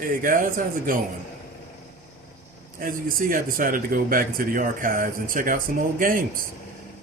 Hey guys, how's it going? As you can see, I decided to go back into the archives and check out some old games.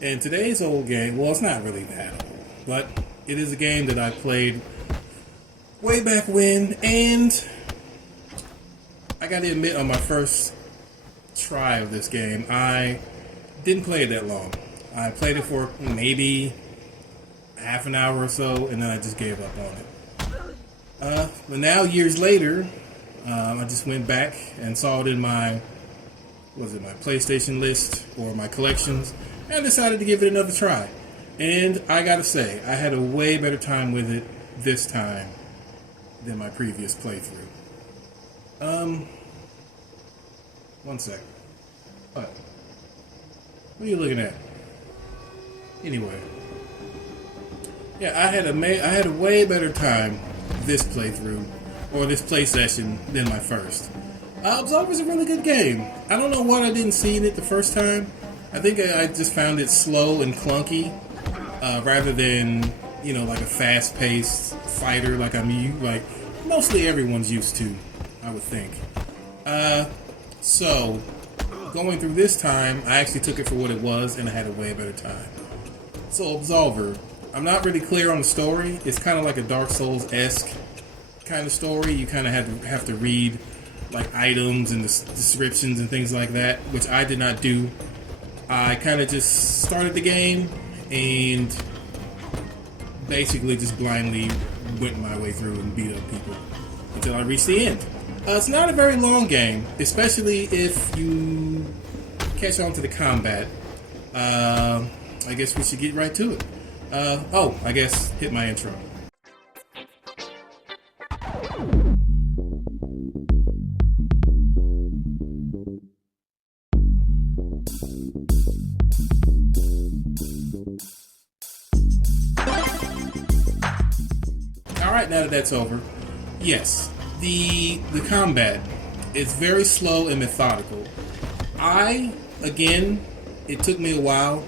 And today's old game, well, it's not really that old, but it is a game that I played way back when, and I gotta admit, on my first try of this game, I didn't play it that long. I played it for maybe half an hour or so, and then I just gave up on it. But now, years later, I just went back and saw it in my PlayStation list or my collections, and decided to give it another try. And I gotta say, I had a way better time with it this time than my previous playthrough. One second. What are you looking at? Anyway, yeah, I had a way better time this playthrough or this play session than my first. Absolver's a really good game. I don't know what I didn't see in it the first time. I think I just found it slow and clunky, rather than like a fast-paced fighter like like mostly everyone's used to, I would think. So going through this time, I actually took it for what it was, and I had a way better time. So Absolver, I'm not really clear on the story. It's kind of like a Dark Souls-esque kind of story. You kind of have to read like items and descriptions and things like that, which I did not do. I kind of just started the game and basically just blindly went my way through and beat up people until I reached the end. It's not a very long game, especially if you catch on to the combat. I guess we should get right to it. I guess hit my intro. Alright, now that that's over, yes, the combat is very slow and methodical. It took me a while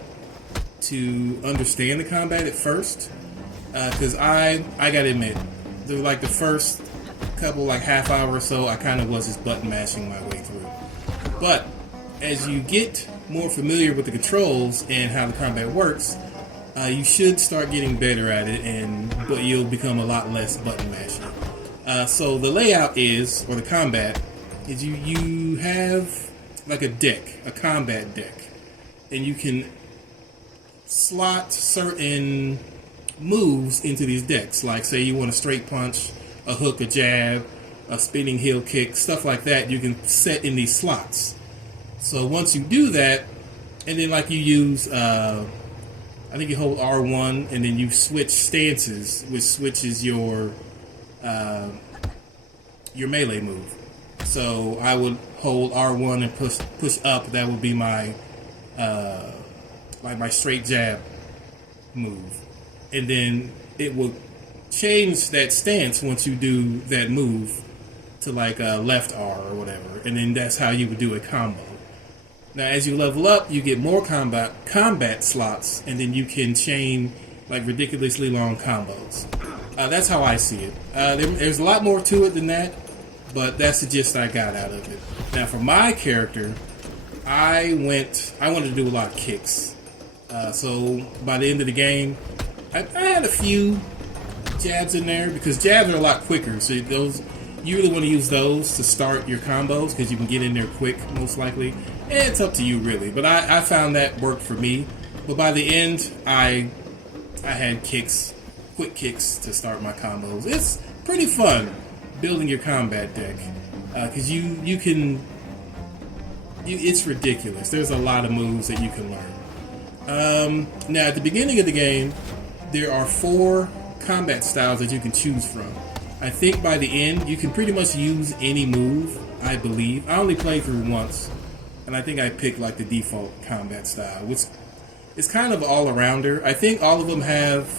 to understand the combat at first, because I gotta admit, the first couple half hour or so, I kind of was just button mashing my way through. But as you get more familiar with the controls and how the combat works, you should start getting better at it, but you'll become a lot less button mashing. So the layout or the combat is you have like a deck, a combat deck, and you can slot certain moves into these decks. Like, say you want a straight punch, a hook, a jab, a spinning heel kick, stuff like that. You can set in these slots. So once you do that, and then you use, I think you hold R1, and then you switch stances, which switches your melee move. So I would hold R1 and push up. That would be my my straight jab move, and then it will change that stance once you do that move to left R or whatever, and then that's how you would do a combo. Now, as you level up, you get more combat slots, and then you can chain ridiculously long combos. That's how I see it. There's a lot more to it than that, but that's the gist I got out of it. Now, for my character, I wanted to do a lot of kicks. So by the end of the game, I had a few jabs in there, because jabs are a lot quicker. So you really want to use those to start your combos, because you can get in there quick, most likely. And it's up to you, really. But I found that worked for me. But by the end, I had quick kicks to start my combos. It's pretty fun building your combat deck, because you can. It's ridiculous. There's a lot of moves that you can learn. Now, at the beginning of the game, there are 4 combat styles that you can choose from. I think by the end, you can pretty much use any move, I believe. I only played through once, and I think I picked the default combat style, which is kind of all-arounder. I think all of them have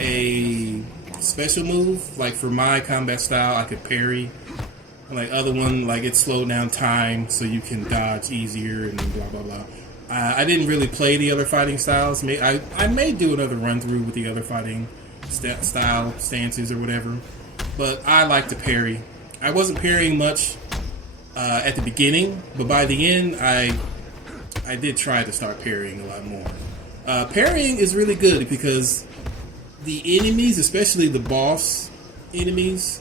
a special move. For my combat style, I could parry. Other one, it slowed down time so you can dodge easier and blah, blah, blah. I didn't really play the other fighting styles. I may do another run through with the other fighting style stances or whatever. But I like to parry. I wasn't parrying much at the beginning, but by the end, I did try to start parrying a lot more. Parrying is really good because the enemies, especially the boss enemies,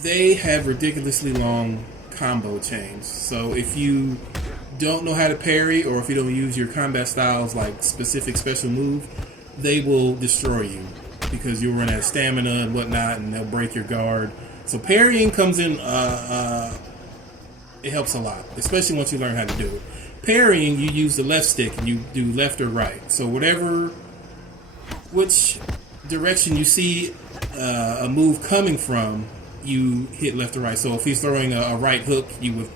they have ridiculously long combo chains. So if you don't know how to parry, or if you don't use your combat styles like specific special move, they will destroy you because you'll run out of stamina and whatnot, and they'll break your guard. So parrying comes in, it helps a lot, especially once you learn how to do it. Parrying, you use the left stick and you do left or right. So which direction you see a move coming from, you hit left or right. So if he's throwing a right hook, you would,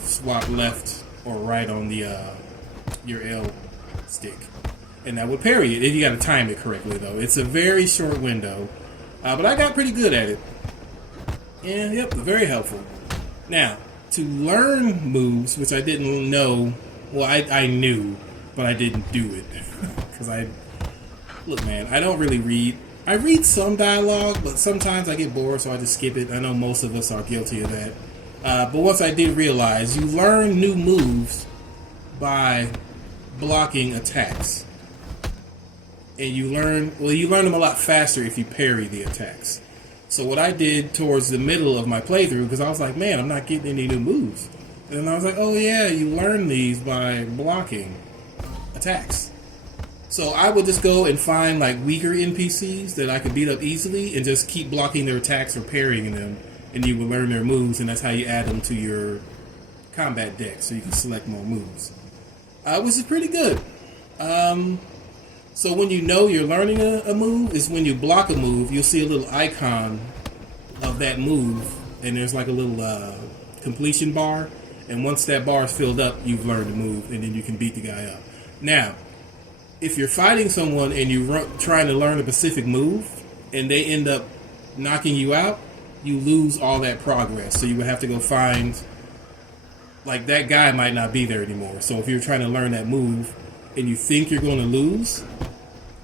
swap left or right on the your L stick, and that would parry it. If you got to time it correctly, though. It's a very short window, but I got pretty good at it. And yep, very helpful. Now, to learn moves, which I didn't know, well, I knew, but I didn't do it because look, man, I don't really read. I read some dialogue, but sometimes I get bored, so I just skip it. I know most of us are guilty of that. But once I did realize, you learn new moves by blocking attacks. And you learn them a lot faster if you parry the attacks. So what I did towards the middle of my playthrough, because I was like, man, I'm not getting any new moves. And I was like, oh yeah, you learn these by blocking attacks. So I would just go and find like weaker NPCs that I could beat up easily and just keep blocking their attacks or parrying them, and you will learn their moves, and that's how you add them to your combat deck so you can select more moves. Which is pretty good. So when you know you're learning a move is when you block a move, you'll see a little icon of that move, and there's like a little completion bar, and once that bar is filled up, you've learned the move, and then you can beat the guy up. Now, if you're fighting someone and you're trying to learn a specific move, and they end up knocking you out, you lose all that progress. So you would have to go find, like, that guy might not be there anymore. So if you're trying to learn that move and you think you're going to lose,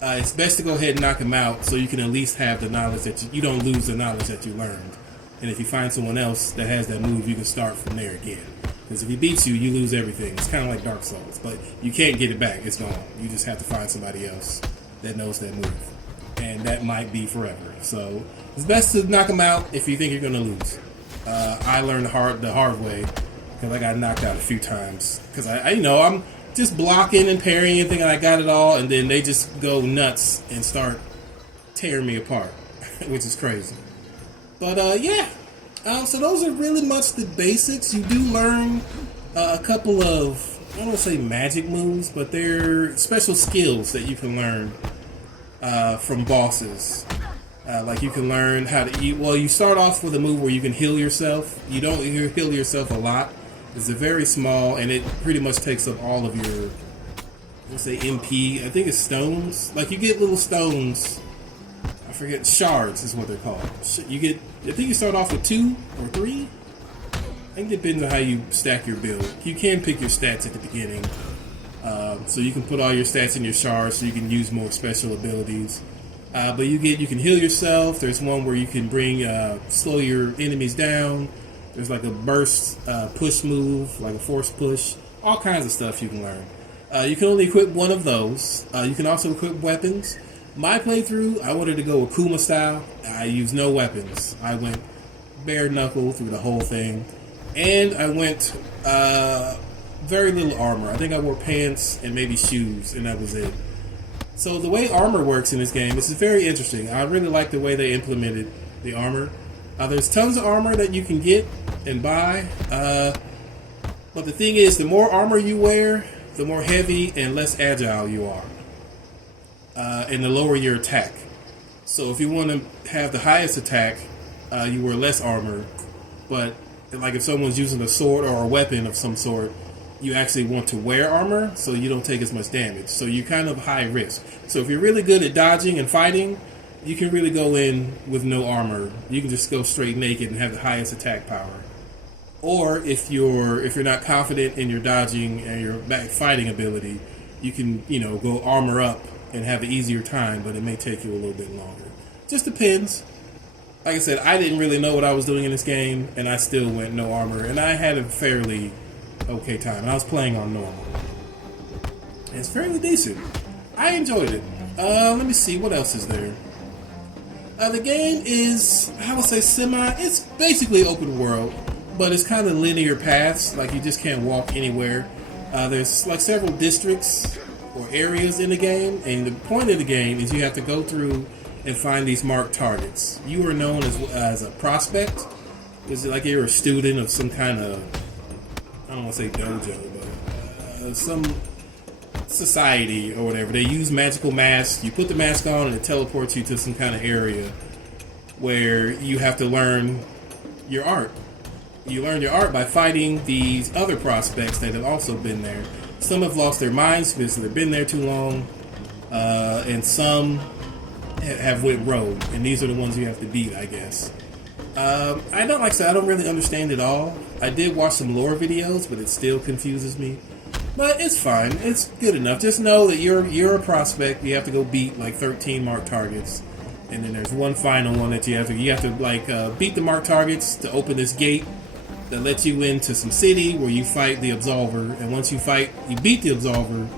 it's best to go ahead and knock him out so you can at least have the knowledge that you don't lose the knowledge that you learned. And if you find someone else that has that move, you can start from there again. Because if he beats you, you lose everything. It's kind of like Dark Souls, but you can't get it back. It's gone. You just have to find somebody else that knows that move. And that might be forever. So it's best to knock him out if you think you're going to lose. I learned the hard way because I got knocked out a few times. Because I'm just blocking and parrying and thinking I got it all, and then they just go nuts and start tearing me apart, which is crazy. But yeah. So those are really much the basics. You do learn a couple of, I don't want to say magic moves, but they're special skills that you can learn from bosses. Like you can learn how to eat. Well, you start off with a move where you can heal yourself. You don't heal yourself a lot. It's a very small, and it pretty much takes up all of your, let's say, MP. I think it's stones. Like you get little stones. I forget, shards is what they're called. You get, I think you start off with 2 or 3. I think it depends on how you stack your build. You can pick your stats at the beginning. So you can put all your stats in your shards so you can use more special abilities. But you can heal yourself. There's one where you can slow your enemies down. There's like a burst push move, like a force push. All kinds of stuff you can learn. You can only equip one of those. You can also equip weapons. My playthrough, I wanted to go Akuma style. I used no weapons. I went bare knuckle through the whole thing. And I went very little armor. I think I wore pants and maybe shoes, and that was it. So the way armor works in this game, this is very interesting. I really like the way they implemented the armor. There's tons of armor that you can get and buy. But the thing is, the more armor you wear, the more heavy and less agile you are. And the lower your attack. So if you want to have the highest attack, you wear less armor. But like if someone's using a sword or a weapon of some sort, you actually want to wear armor so you don't take as much damage. So you're kind of high risk. So if you're really good at dodging and fighting, you can really go in with no armor. You can just go straight naked and have the highest attack power. Or if you're not confident in your dodging and your back fighting ability, you can go armor up and have an easier time, but it may take you a little bit longer. Just depends. like I said, I didn't really know what I was doing in this game, and I still went no armor, and I had a fairly okay time. And I was playing on normal. It's fairly decent. I enjoyed it. Let me see, what else is there? The game is, I would say it's basically open world, but it's kind of linear paths, like you just can't walk anywhere. There's like several districts or areas in the game, and the point of the game is you have to go through and find these marked targets. You are known as a prospect. It's like you're a student of some kind of, I don't want to say dojo, but some society or whatever. They use magical masks. You put the mask on and it teleports you to some kind of area where you have to learn your art. You learn your art by fighting these other prospects that have also been there. Some have lost their minds because they've been there too long, and some have went rogue, and these are the ones you have to beat, I guess. I don't like I said, I don't really understand it all. I did watch some lore videos, but it still confuses me. But it's fine. It's good enough. Just know that you're a prospect. You have to go beat like 13 marked targets, and then there's one final one that you have to like beat the marked targets to open this gate that lets you into some city where you fight the Absolver. And once you beat the Absolver,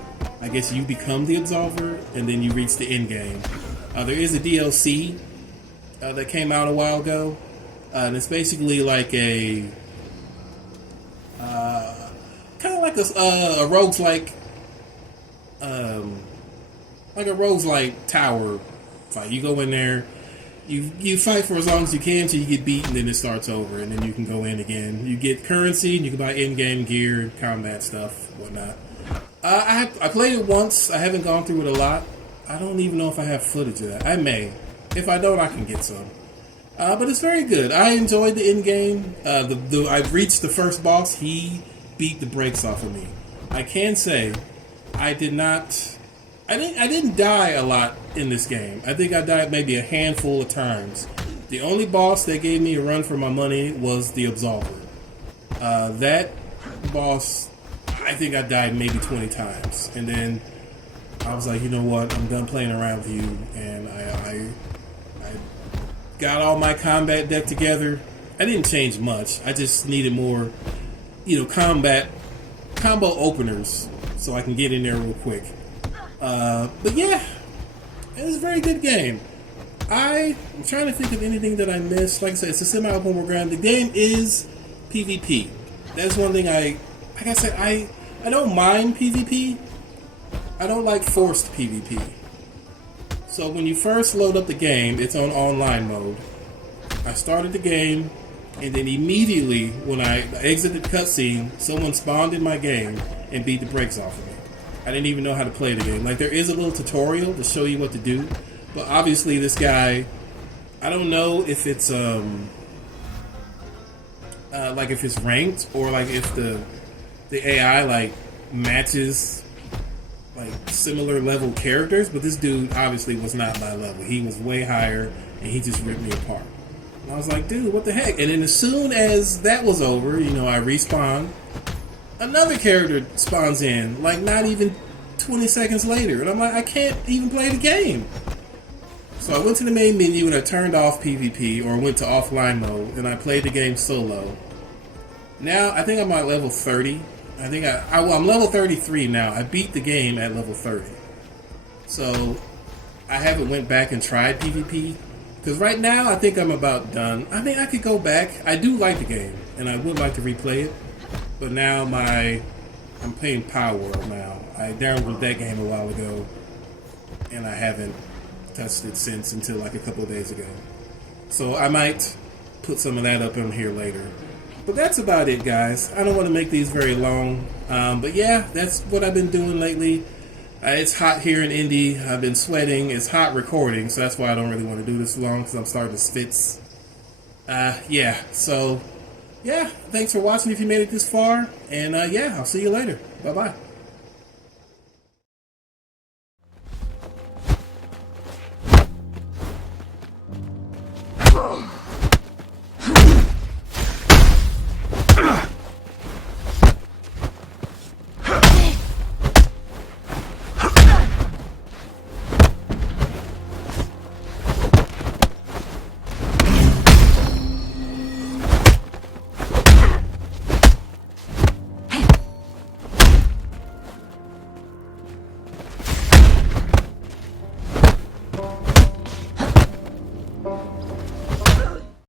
I guess you become the Absolver, and then you reach the end game. There is a DLC that came out a while ago, and it's basically like a kind of like a roguelike, like a roguelike tower fight. You go in there, you fight for as long as you can till you get beat, and then it starts over, and then you can go in again. You get currency, and you can buy in-game gear, combat stuff, whatnot. I played it once. I haven't gone through it a lot. I don't even know if I have footage of that. I may. If I don't, I can get some. But it's very good. I enjoyed the end game. I've reached the first boss. He beat the brakes off of me. I can say I didn't die a lot in this game. I think I died maybe a handful of times. The only boss that gave me a run for my money was the Absolver. That boss, I think I died maybe 20 times. And then I was like, you know what? I'm done playing around with you. And I got all my combat deck together. I didn't change much. I just needed more, combo openers so I can get in there real quick. But yeah, it was a very good game. I'm trying to think of anything that I missed. Like I said, it's a semi-open world ground. The game is PvP. That's one thing I don't mind PvP. I don't like forced PvP. So when you first load up the game, it's on online mode. I started the game, and then immediately when I exited the cutscene, someone spawned in my game and beat the brakes off of me. I didn't even know how to play the game. Like, there is a little tutorial to show you what to do, but obviously this guy, I don't know if it's like if it's ranked or like if the AI like matches like similar level characters, but this dude obviously was not my level. He was way higher, and he just ripped me apart. And I was like, dude, what the heck? And then as soon as that was over, I respawned. Another character spawns in, like not even 20 seconds later. And I'm like, I can't even play the game. So I went to the main menu and I turned off PvP, or went to offline mode, and I played the game solo. Now, I think I'm at level 30. I think I'm level 33 now. I beat the game at level 30. So I haven't went back and tried PvP. Because right now, I think I'm about done. I mean, I could go back. I do like the game, and I would like to replay it. But now I'm playing Power World now. I downloaded that game a while ago, and I haven't touched it since until like a couple of days ago. So I might put some of that up in here later. But that's about it, guys. I don't want to make these very long. But yeah, that's what I've been doing lately. It's hot here in Indy. I've been sweating. It's hot recording, so that's why I don't really want to do this long, because I'm starting to spitz. So, thanks for watching if you made it this far. And I'll see you later. Bye-bye.